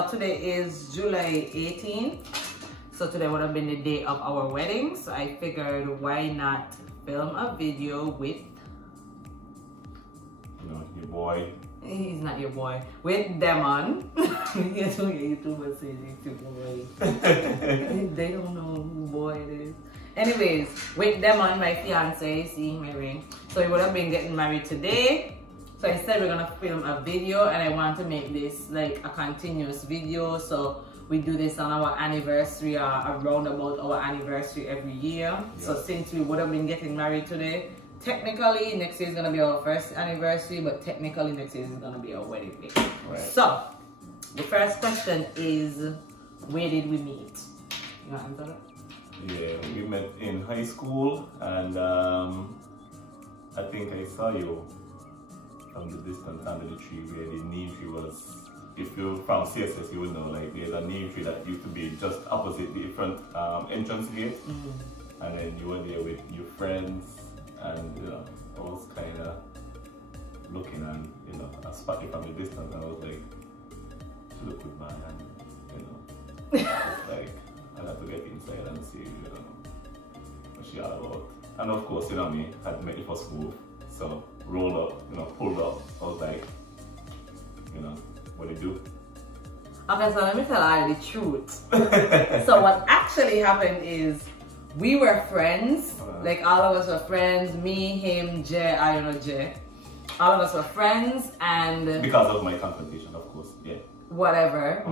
So today is July 18th. So today would have been the day of our wedding. So I figured why not film a video with, your boy. He's not your boy. With Demon. Yes, YouTubers say your boy. They don't know who boy it is. Anyways, with Demon, my fiance, see my ring. So we would have been getting married today. So instead we're gonna film a video, and I want to make this like a continuous video. So we do this on our anniversary, or around about our anniversary every year. Yep. So since we would have been getting married today, technically next year is gonna be our first anniversary, but technically next year is gonna be our wedding day. Right. So the first question is, where did we meet? You want to answer that? Yeah, we met in high school, and I think I saw you from the distant under the tree where the neem tree was. If you're from CSS, you would know, like, there's a neem tree that used to be just opposite the front entrance gate. And then you were there with your friends, and I was kind of looking, and I spotted you from the distance, and I was like, she look good, man, and it's like, I have to get inside and see what she all about. And of course, me, I had met the first move, so rolled up, pulled up. I was like, what do you do? Okay, so let me tell you the truth. So what actually happened is, we were friends, like all of us were friends, me, him, Jay, I don't know Jay. All of us were friends, and because of my confrontation, of course, yeah. Whatever.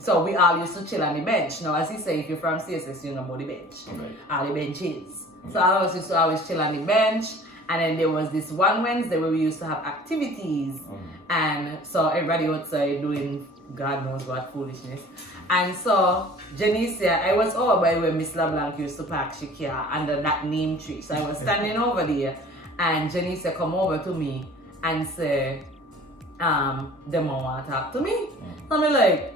So we all used to chill on the bench. Now, as he say, if you're from CSS, you know about the bench. All the benches. So all of us used to always chill on the bench. And then there was this one Wednesday where we used to have activities. And so everybody outside doing God knows what foolishness. And so Janicia, I was over by where Miss LeBlanc used to park she car under that neem tree. So I was standing over there, and Janicia come over to me and say, them want to talk to me. So I'm like,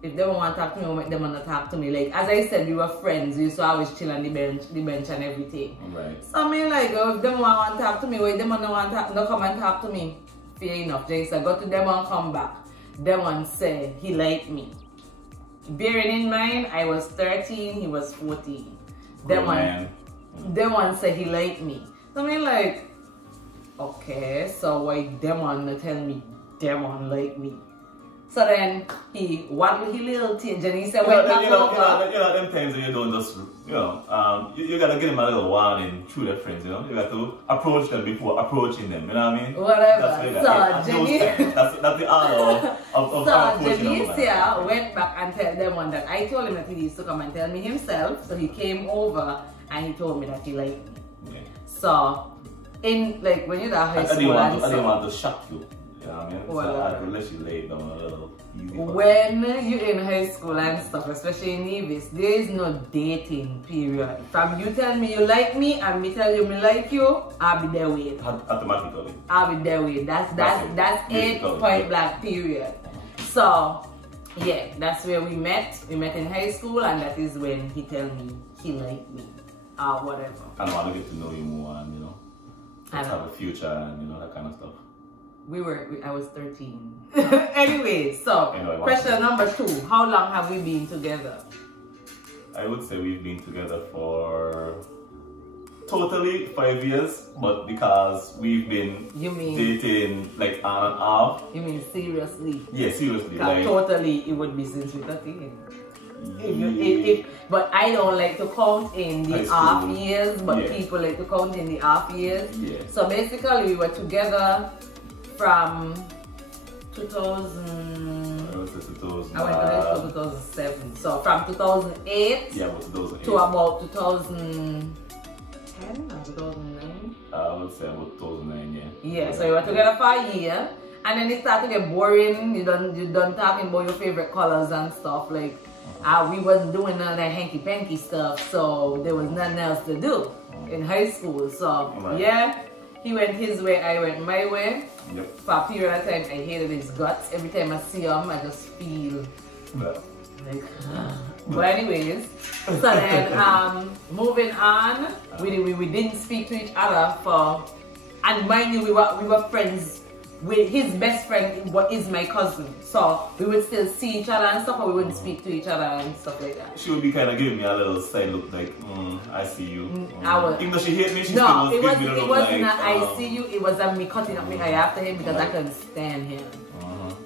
if they want to talk to me, I'll make them want to talk to me. Like, as I said, we were friends. We used to always chill on the bench and everything. Right. So I mean, like, if them want to talk to me, why them don't want to come and talk to me? Fair enough. They said, go to them and come back. Them one said he liked me. Bearing in mind, I was 13, he was 14. Them one said he liked me. So I mean, like, okay, so why them one to tell me them one like me? So then he waddled his little thing, Jenny said, went back over. Them times when you don't just, you gotta give them a little warning through their friends, you got to approach them before approaching them, you know what I mean? Whatever. That's the order of so Janicia went back and told them one that I told him that he used to come and tell me himself. So he came over and he told me that he liked me. Yeah. So, in like when you're at high school, I didn't want to shock you. You know what I mean? So I let you lay it down a little easy. When you're in high school and stuff, especially in Nevis, there is no dating period. From you tell me you like me and me tell you me like you, I'll be there with it. Automatically. I'll be there with it. That's it, point blank period. So yeah, that's where we met. We met in high school, and that is when he tell me he liked me or whatever. And I want to get to know you more, and let's have a future and that kind of stuff. I was 13. Anyway, so question number 2. How long have we been together? I would say we've been together for totally 5 years, but because we've been dating like on and off. You mean seriously? Yeah, seriously. Like, totally, it would be since we're 13. But I don't like to count in the off years, but people like to count in the off years. Yeah. So basically, we were together from 2000. I would say 2000. I went to high school 2007. So from 2008 to about 2010 or 2009. I would say about 2009, yeah. Yeah. So we were together for a year, and then it started to get boring. You done talking about your favorite colors and stuff. Like we wasn't doing none of that hanky panky stuff, so there was nothing else to do in high school. So yeah. He went his way, I went my way. Yep. For a period of time, I hated his guts. Every time I see him, I just feel like. But anyways, so then moving on, we didn't speak to each other for, and mind you, we were friends with his best friend is my cousin. So we would still see each other and stuff, but we wouldn't speak to each other and stuff like that. She would be kind of giving me a little side look like, I see you. I would. Even though she hated me, she no, still was giving me a look like... it wasn't I see you, it was me cutting up my eye after him because I couldn't stand him.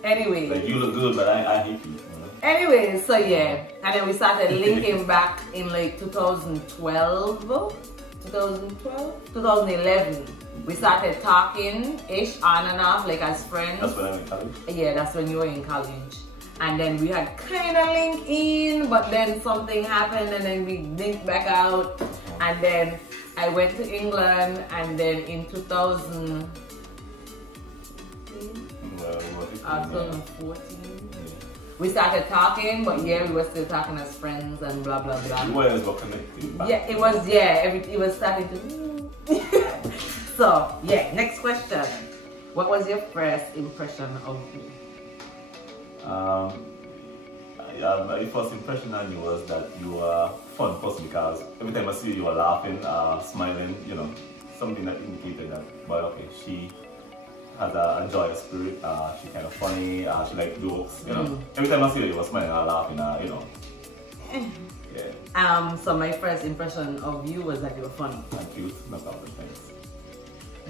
Anyway. Like, you look good, but I hate you. Anyway, so yeah. And then we started linking back in like 2012? 2011. We started talking-ish on and off, like as friends. That's when I went to college? Yeah, that's when you were in college. And then we had kind of linked in, but then something happened and then we linked back out. And then I went to England, and then in 2014, we started talking, but yeah, we were still talking as friends and blah blah blah. You guys were connected. Yeah, it was, yeah, it was starting to... So, yeah, next question. What was your first impression of me? My first impression on you was that you were a fun person, because every time I see you, you were laughing, smiling, you know, something that indicated that, well, okay, she has a joyous spirit, she's kind of funny, she likes jokes, you know. Every time I see you, you were smiling and laughing, you know. Yeah. So my first impression of you was that you were funny. And cute, no problem, thanks.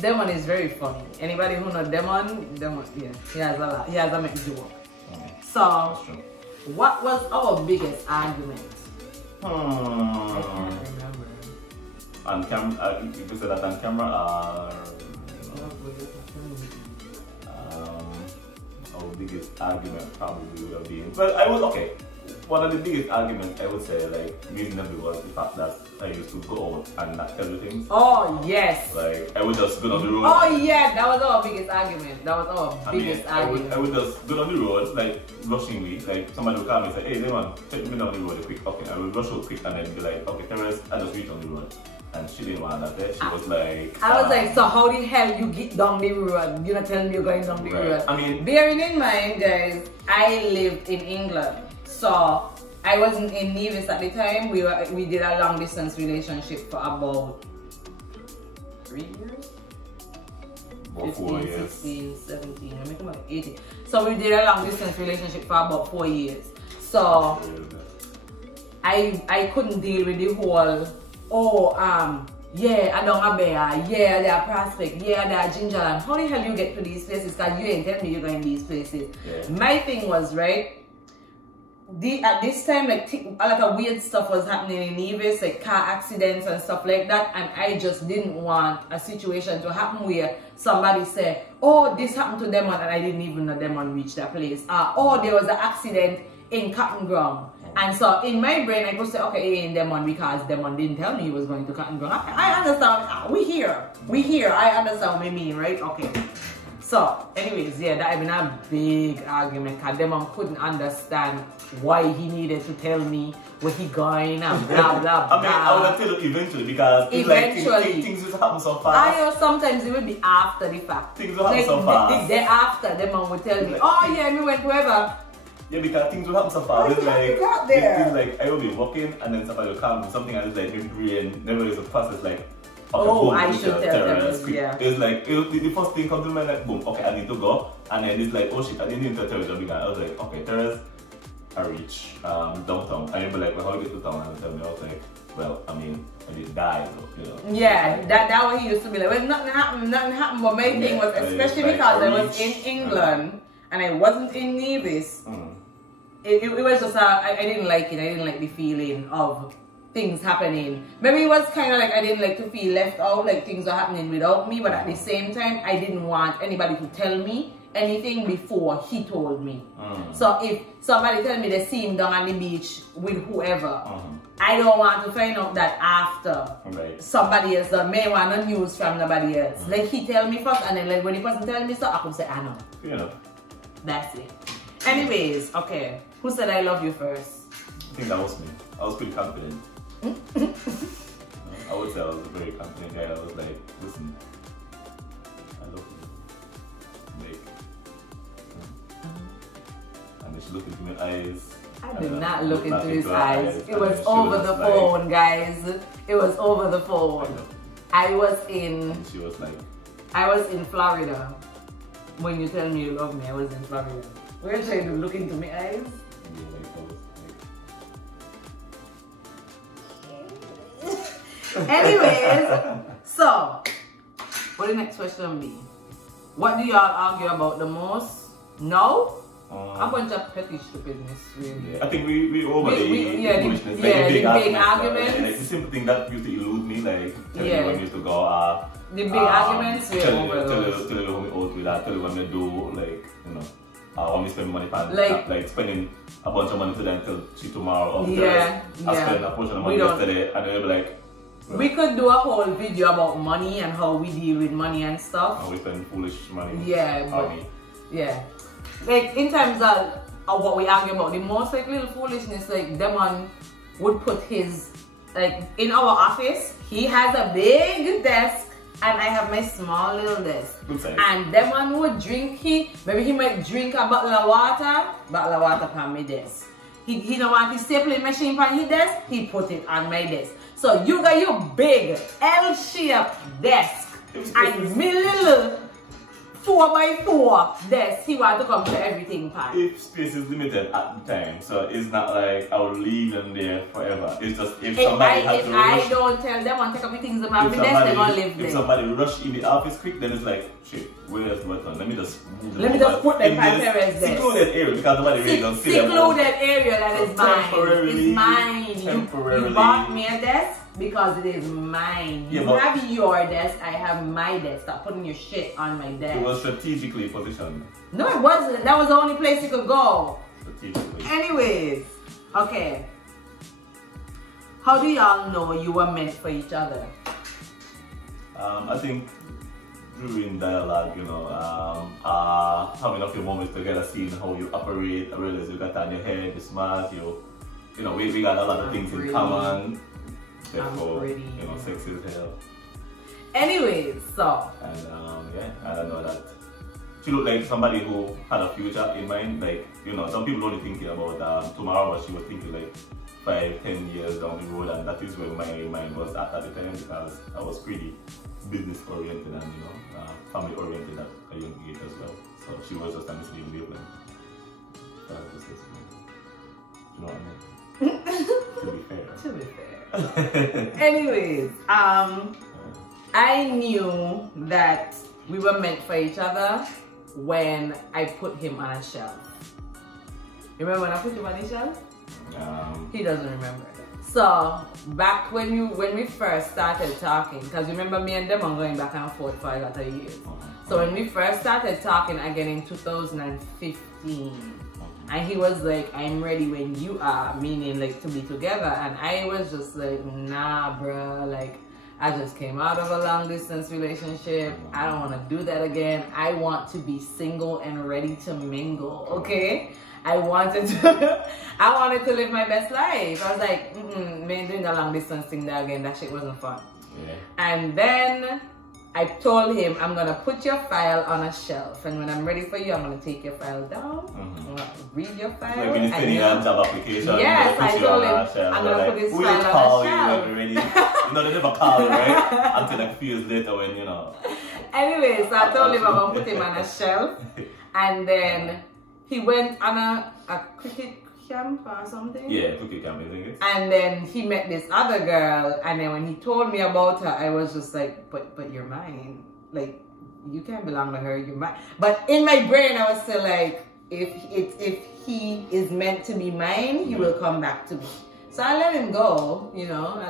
Demon is very funny. Anybody who knows Demon, yeah, he has a lot. He has a make joke. So, what was our biggest argument? I can't remember. On camera, you said that on camera, our biggest argument probably would have been, well, I was, okay, one of the biggest arguments I would say, like, reasonably, was the fact that I used to go out and not tell you things. Oh, yes. Like, I would just go on the road. Oh, yeah, that was our biggest argument. That was our biggest argument. I would just go on the road, like, rushingly, like, somebody would come and say, hey, Lemon, take me down the road quick. Okay, I would rush out quick and then be like, okay, Terrence, I just reach on the road. And she didn't want that. She was like... I was like, so how the hell you get down the road? You're not telling me you're going down the road. I mean... Bearing in mind, guys, I lived in England. So, I wasn't in Nevis at the time. We did a long distance relationship for about 3 years? About 15, 4 years. 16, 17, I'm making about 18. So we did a long distance relationship for about 4 years. So, I couldn't deal with the whole... yeah, I don't have bear, yeah, they are Prospect, yeah, they are Gingerland. How the hell you get to these places? Because you ain't telling me you're going to these places. Yeah. My thing was, right, at this time, like, a lot of weird stuff was happening in Nevis, like car accidents and stuff like that, and I just didn't want a situation to happen where somebody said, oh, this happened to Demon, and I didn't even know Demon reached that place. Oh, there was an accident in Cotton Ground. And so in my brain, I could say, okay, it ain't Demon because Demon didn't tell me he was going to Cotton Ground. I understand. We here. I understand what I mean, right? Okay. So, anyways, yeah, that had been a big argument because Demon couldn't understand why he needed to tell me where he going and blah, blah, blah. I mean, I would have tell you eventually because things will happen so fast. I know sometimes it will be after the fact. Things will happen so fast. The day after, Demon would tell me, oh yeah, we went wherever. Yeah, because things will happen so fast. It's like, it's like I will be walking and then somebody will come with something and it's like maybe brain never is a process like, okay, boom, I should tell them. Yeah. It's like, the first thing comes to mind like, boom, okay, I need to go. And then it's like, oh shit, I didn't need to tell you. I was like, okay, Terrace, I reach downtown. And you'll be like, well, how do you get to town? And tell me, I was like, well, I mean, I did die, so, you know. Yeah, that what he used to be like, well, nothing happened. But my thing was, especially because I was in England and I wasn't in Nevis. It was just, I didn't like it. I didn't like the feeling of things happening. Maybe it was kind of like I didn't like to feel left out, like things were happening without me, but at the same time, I didn't want anybody to tell me anything before he told me. So if somebody tell me they see him down on the beach with whoever, I don't want to find out that after somebody else may want no news from nobody else. Like he tell me first, and then like when the person tell me so, I could say, I know. Yeah. That's it. Anyways, okay. Who said I love you first? I think that was me. I was pretty confident. I would say I was a very confident guy. I was like, listen, I love you. Like, and then she looked into my eyes. I did not look into his eyes. It was over the phone, guys. It was over the phone. I was in... And she was like... I was in Florida. when you tell me you love me, I was in Florida. Were you trying to look into my eyes? Anyways, so what the next question be? What do y'all argue about the most? No? A bunch of petty stupidness, really. Yeah, I think we over the foolishness, the big arguments. Like the simple thing that used to elude me, like telling me when we used to go, the big arguments, tell you when we out with that, tell you when we do, like, you know, when we spend money on, like spending a bunch of money today until tomorrow, or I spend a portion of money yesterday, and they'll be like, we could do a whole video about money and how we deal with money and stuff. And we spend foolish money. Yeah, like in terms of what we argue about, the most like little foolishness, like Demon would put his, like in our office, he has a big desk and I have my small little desk. And Demon would drink, maybe he might drink a bottle of water on my desk. He don't want his stapling machine on his desk, he put it on my desk. So you got your big L-shaped desk and me little 4x4 desk. He want to come to everything part. If space is limited at the time, so it's not like I will leave them there forever. It's just if somebody has to rush. I don't tell them and take up the things in my desk, they're gonna live there. If somebody rush in the office quick, then it's like, shit, where's the button? Let me just move Let me just put them in my parents' desk. Secluded area because nobody really don't see them. Secluded area that is mine. It's mine. You bought me a desk because it is mine. You have your desk, I have my desk. Stop putting your shit on my desk. It was strategically positioned. No, it wasn't. That was the only place you could go. Strategically. Anyways, okay. How do y'all know you were meant for each other? I think during dialogue, you know, having a few moments together, seeing how you operate. I realize you got on your head, you're smart, you know, we got a lot of things in common. Therefore, you know, sex is hell. Anyways, so. And I don't know that. She looked like somebody who had a future in mind. Like, you know, some people only thinking about tomorrow, but she was thinking like 5-10 years down the road, and that is where my mind was at the time, because I was pretty business oriented and, you know, family oriented at a young age as well. So she was just on the same wavelength. You know what I mean? To be fair. To be fair. Anyways, I knew that we were meant for each other when I put him on a shelf. Remember when I put him on a shelf? He doesn't remember. So back when we first started talking, because remember me and them are going back and forth for a lot of years. So when we first started talking again in 2015, and he was like, I'm ready when you are, meaning like to be together. And I was just like, nah, bruh, like I just came out of a long distance relationship. I don't want to do that again. I want to be single and ready to mingle, okay? I wanted to live my best life. I was like, me doing a long distance thing there again, that shit wasn't fun. Yeah. And then I told him, I'm gonna put your file on a shelf, and when I'm ready for you, I'm gonna take your file down, I'm gonna read your file. Like when you're sending a job application, yes, I told him, I'm gonna put this file on a shelf. You know, they never call you, right? Until like a few years later when, you know. Anyway, so I told him I'm gonna put him on a shelf, and then he went on a cricket camp or something. Yeah, cricket camp, I think it's. And then he met this other girl, and then when he told me about her, I was just like, but you're mine. Like, you can't belong to her, you're mine. But in my brain, I was still like, if he is meant to be mine, he will come back to me. So I let him go, you know,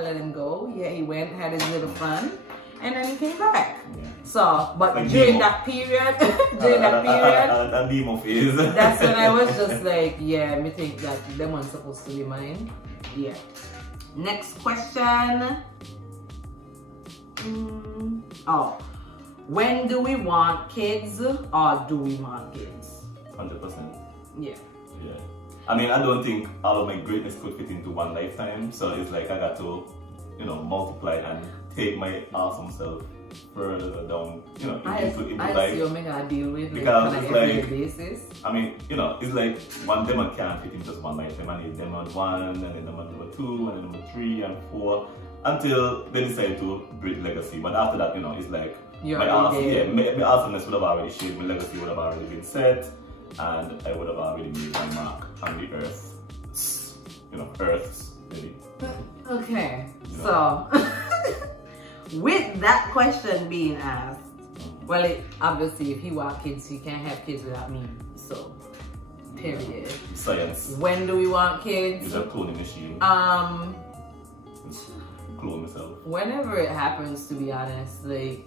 Yeah, he went, had his little fun, and then he came back. Yeah. So, but like during that period, that demo phase, that's when I was just like, yeah, me think that them one's supposed to be mine. Yeah. Next question. Oh, when do we want kids, or do we want kids? 100%. Yeah. Yeah. I mean, I don't think all of my greatness could fit into one lifetime. So it's like I got to, you know, multiply and take my awesome self further down, you know, into life. I see you make a deal with because it's like, basis. I mean, you know, it's like one demon can't fit in just one lifetime. I need demon 1, and then demon number 2, and then number 3 and 4, until they decide to build legacy. But after that, you know, it's like My awesomeness would have already shaped, my legacy would have already been set, and I would have already made my mark on the earth. You know, earths, really. Okay, You know? so with that question being asked, well, obviously, if he want kids, he can't have kids without me. So, period. Science. When do we want kids? It's a cloning machine. Clone myself. Whenever it happens, to be honest. Like,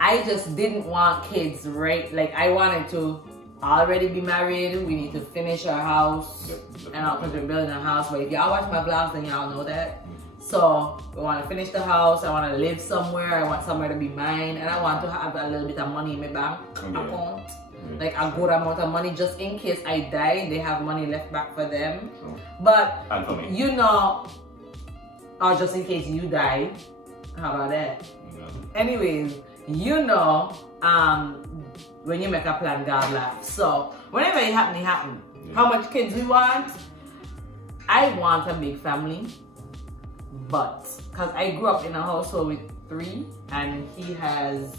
I just didn't want kids, right? Like, I wanted to already be married. We need to finish our house. Yep. And because we're building a house. But if y'all watch my vlogs, then y'all know that. So, we want to finish the house. I want to live somewhere. I want somewhere to be mine. And I want to have a little bit of money in my bank account. Like a good amount of money just in case I die. They have money left back for them. But, and for me. you know, or just in case you die. How about that? Yeah. Anyways, you know, when you make a plan, God laughs. So, whenever it happen, it happen. Yeah. How much kids we want? I want a big family. But, because I grew up in a household with 3, and he has...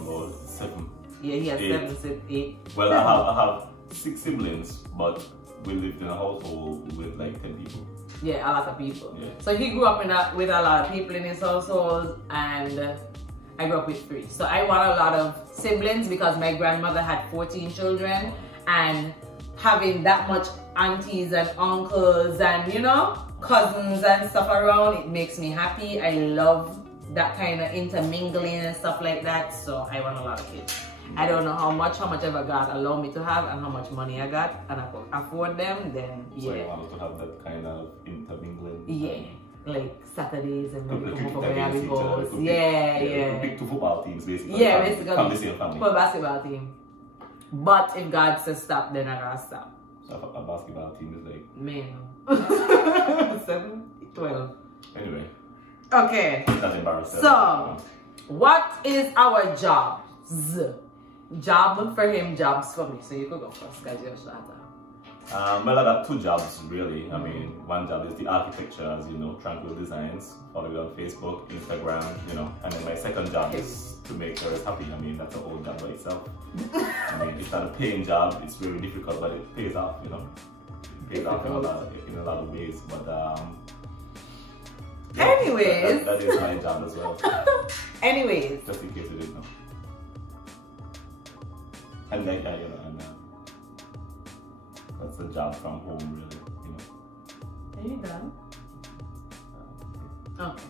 About 7. Yeah, he has 8. 7, 8. Well, I have 6 siblings, but we lived in a household with like 10 people. Yeah, a lot of people. Yeah. So he grew up with a lot of people in his household, and I grew up with 3. So I want a lot of siblings because my grandmother had 14 children, and having that much aunties and uncles and, you know, cousins and stuff around, it makes me happy. I love that kind of intermingling and stuff like that. So I want a lot of kids. I don't know how much ever God allowed me to have and how much money I got and I could afford them, then yeah. So you wanted to have that kind of intermingling? Yeah. Like Saturdays and then we come over Cricket where we against each other. go. Yeah. Pick 2 football teams basically. Yeah, basically. From the same family. For a basketball team. But if God says stop, then I gotta stop. So a basketball team is like... Man. 7, 12. Anyway. Okay. That's embarrassing. So, what is our jobs? Job for him, jobs for me. So you could go first, guys. Well, I got 2 jobs really. I mean, one job is the architecture, as you know, Tranquil Designs. Follow me on Facebook, Instagram, you know. And then my second job is to make her happy. I mean, that's a whole job by itself. I mean, it's not a paying job. It's very difficult, but it pays off, you know. It pays off in a lot of ways. But yeah, anyways, that is my job as well. Anyways, just in case you didn't know. And like, you know, and that's a job from home, really, you know. Are you done? Okay.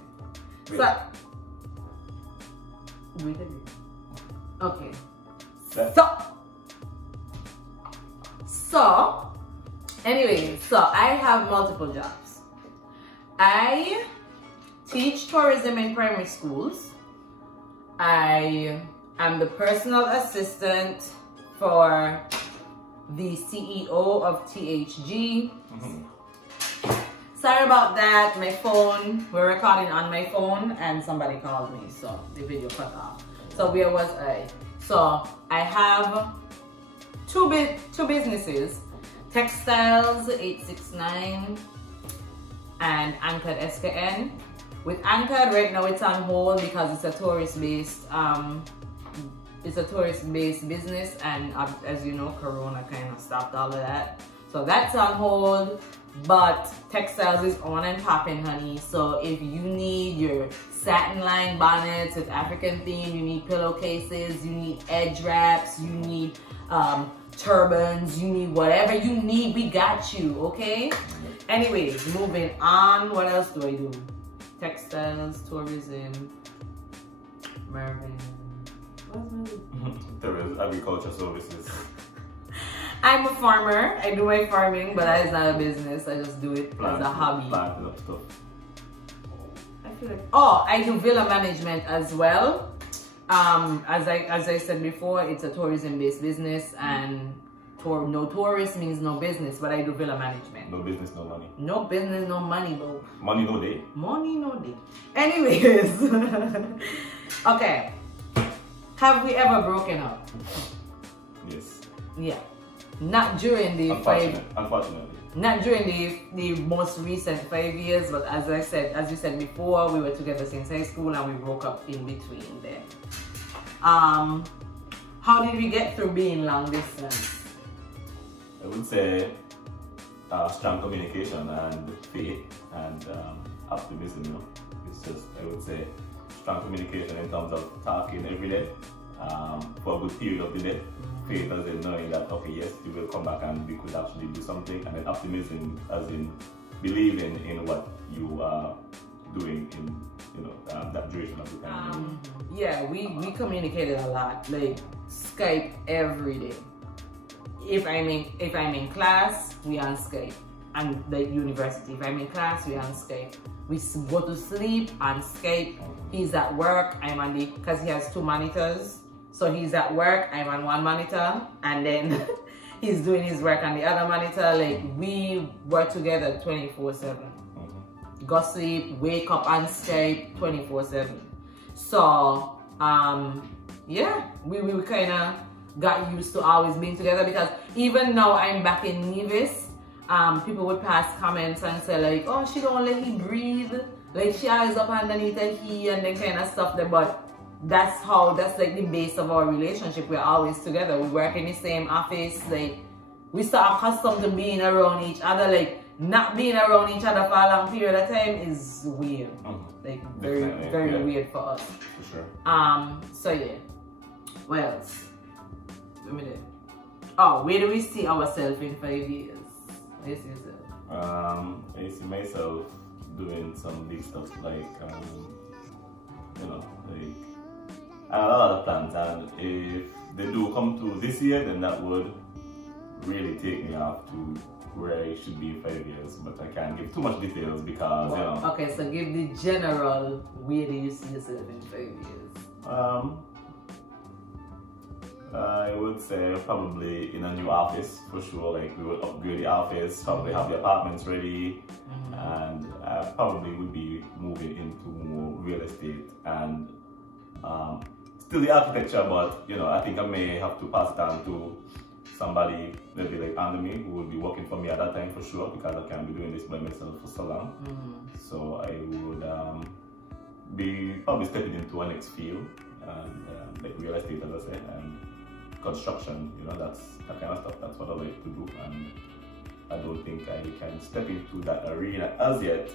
Wait. So, wait a minute. Okay. Anyway, so I have multiple jobs. I teach tourism in primary schools. I am the personal assistant for the CEO of THG. Sorry about that, my phone, we're recording on my phone and somebody called me, so the video cut off. So where was I? So I have two businesses, Textiles 869 and Anchored SKN. With Anchored right now it's on hold because it's a tourist-based business, and as you know, Corona kind of stopped all of that. So that's on hold, but Textiles is on and popping, honey. So if you need your satin line bonnets with African theme, you need pillowcases, you need edge wraps, you need turbans, you need whatever you need, we got you, okay? Anyways, moving on, what else do I do? Textiles, tourism, Mervyn. There is agriculture services. I'm a farmer. I do my farming, but that is not a business. I just do it as a hobby. Planting up stuff. I feel like, oh, I do villa management as well. As I said before, it's a tourism-based business, and no tourist means no business. But I do villa management. No business, no money. No business, no money, bro. Money no day. Money no day. Anyways, okay. Have we ever broken up? Yes. Yeah. Not during the Unfortunately. Not during the most recent 5 years, but as you said before, we were together since high school and we broke up in between there. How did we get through being long distance? I would say strong communication and faith and optimism, you know. It's just, I would say, strong communication in terms of talking every day for a good period of the day. Faith as in knowing that, okay, yes, you will come back and we could actually do something. And then optimism as in believing in what you are doing in, you know, that duration of the time. Yeah, we communicated a lot, like Skype every day. If I'm in class, we on Skype, and the university. If I'm in class, we on Skype. We go to sleep on Skype. He's at work. I'm on the, because he has 2 monitors. So he's at work. I'm on 1 monitor, and then he's doing his work on the other monitor. Like, we were together 24/7. Go sleep, wake up on Skype 24/7. So yeah, we kind of got used to always being together, because even now I'm back in Nevis, people would pass comments and say like, oh, she don't let me breathe, like she always up underneath the heat and the kind of stuff there. But that's like the base of our relationship. We're always together. We work in the same office. Like, we start accustomed to being around each other. Like, not being around each other for a long period of time is weird. Like, very weird for us. For sure. So yeah. What else? Oh, where do we see ourselves in 5 years? Where do you see yourself? I see myself doing some big stuff like, you know, like, I have a lot of plans, and if they do come to this year, then that would really take me off to where I should be in 5 years, but I can't give too much details because, you know. Okay, so give the general, where do you see yourself in 5 years? I would say probably in a new office for sure. Like, we would upgrade the office, probably have the apartments ready, and I probably would be moving into more real estate and still the architecture, but you know, I think I may have to pass it on to somebody maybe like under me who will be working for me at that time for sure, because I can't be doing this by myself for so long. So I would be probably stepping into a next field, and like real estate, as I said, and construction, you know, that's that kind of stuff. That's what I like to do, and I don't think I can step into that arena as yet,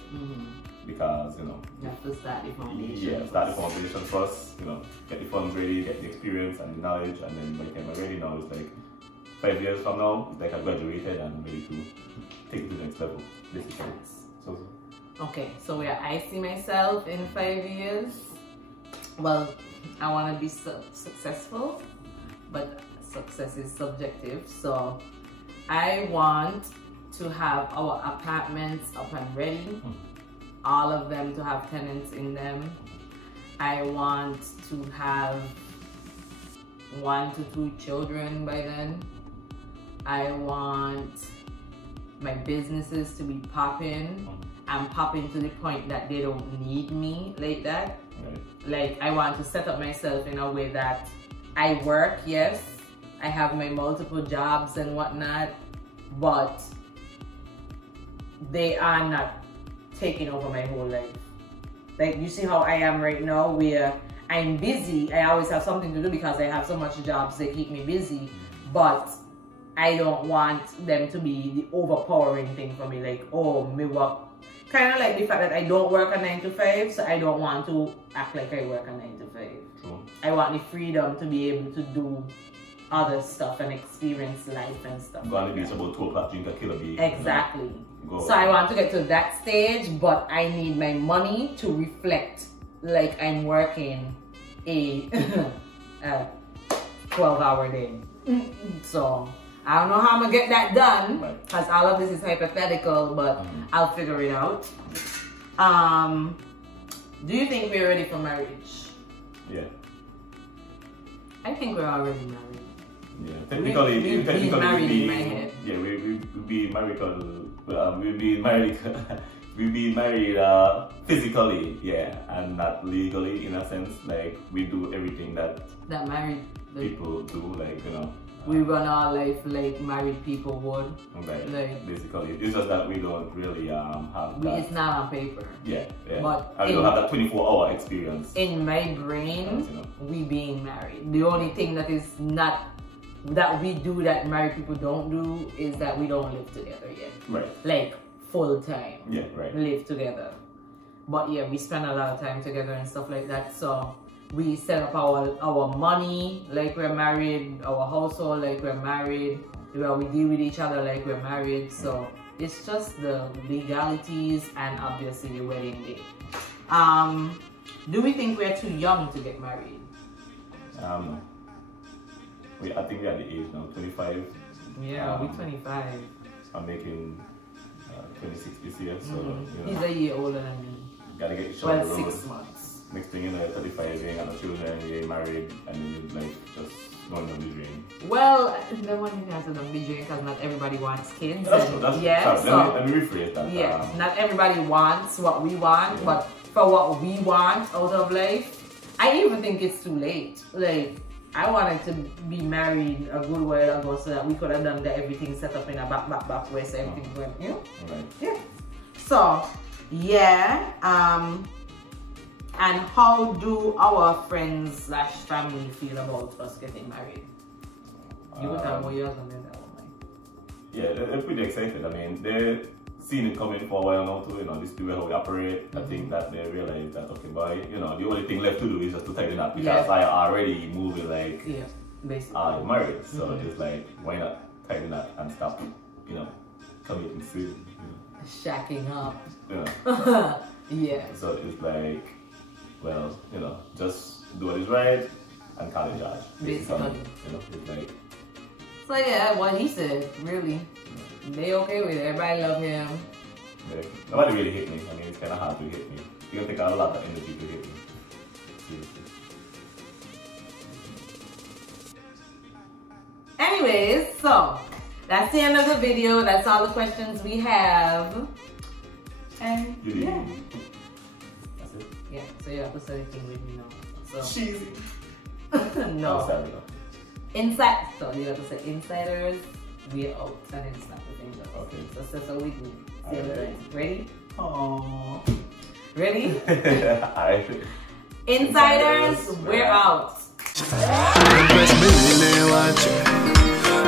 because, you know, you have to start the foundation. Yeah, start the foundation first, you know, get the funds ready, get the experience and the knowledge, and then by the time I'm ready now, it's like 5 years from now, it's like I graduated and I'm ready to take it to the next level, basically. So. Okay, so where I see myself in 5 years, well, I want to be successful, but success is subjective. So I want to have our apartments up and ready, all of them to have tenants in them. I want to have 1 to 2 children by then. I want my businesses to be popping and popping to the point that they don't need me like that. Like, I want to set up myself in a way that I work, yes, I have my multiple jobs and whatnot, but they are not taking over my whole life. Like, you see how I am right now, where I'm busy. I always have something to do because I have so much jobs, they keep me busy, but I don't want them to be the overpowering thing for me. Like, oh, me work. Kind of like the fact that I don't work a 9 to 5, so I don't want to act like I work a 9 to 5. I want the freedom to be able to do other stuff and experience life and stuff. Go on the beach about 2 o'clock, drink a killer bee. Exactly. So I want to get to that stage, but I need my money to reflect like I'm working a 12-hour day. So I don't know how I'm gonna get that done, because all of this is hypothetical, but I'll figure it out. Do you think we're ready for marriage? Yeah. I think we're already married. Yeah, technically, we've been married in my head. Yeah, we'll be married. We'll be married physically, yeah, and not legally in a sense. Like, we do everything that married people do, like, you know. We run our life like married people would. Okay. Like, basically, it's just that we don't really have that. It's not on paper. Yeah. But and we don't have that 24-hour experience. In my brain, we being married. The only thing that is not that we do that married people don't do is that we don't live together yet. Right. Like full time. Yeah. Right. Live together. But yeah, we spend a lot of time together and stuff like that. So we set up our money like we're married, our household like we're married, where we deal with each other like we're married. So it's just the legalities and obviously the wedding day. Do we think we're too young to get married? No. I think we're at the age now, 25. Yeah, we're 25. I'm making 26 this year, so He's a year older than me. Gotta get shot. Well, 6 months. Next thing you know, 35, you ain't got no children, you ain't married, and then you like just going on the dream. Well, the one thing has to be dream because not everybody wants kids. That's let me rephrase that. Yeah, not everybody wants what we want, but for what we want out of life, I even think it's too late. Like, I wanted to be married a good while ago so that we could have done everything set up in a back where so everything went, you know? Right. Yeah. So, yeah. And how do our friends / family feel about us getting married? You can tell what yours and then tell mine. Yeah, they're pretty excited. I mean, they're seeing it coming for a while now too, this is the way how we operate. I think that they realize that, okay, boy, the only thing left to do is just to tighten up because I already moving like, basically. married. So it's like, why not tighten up and stop, committing soon. Shacking up. Yeah. So it's like, well, just do what is right and call it judge. Basically. It's like. So yeah, what he said, really. They okay with it. Everybody love him. Yeah. Nobody really hit me. I mean, it's kind of hard to hit me. You're going to take a lot of energy to hit me. Seriously. Anyways, so that's the end of the video. That's all the questions we have. And yeah. That's it? Yeah, so you have to say anything with me now. So. Cheesy. No. I'm sorry, So you have to say insiders, we're out. And then snap the fingers. Okay. So we do. Right. Ready? Aww. Ready? Alright. Insiders, we're out.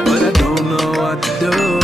But I don't know what to do.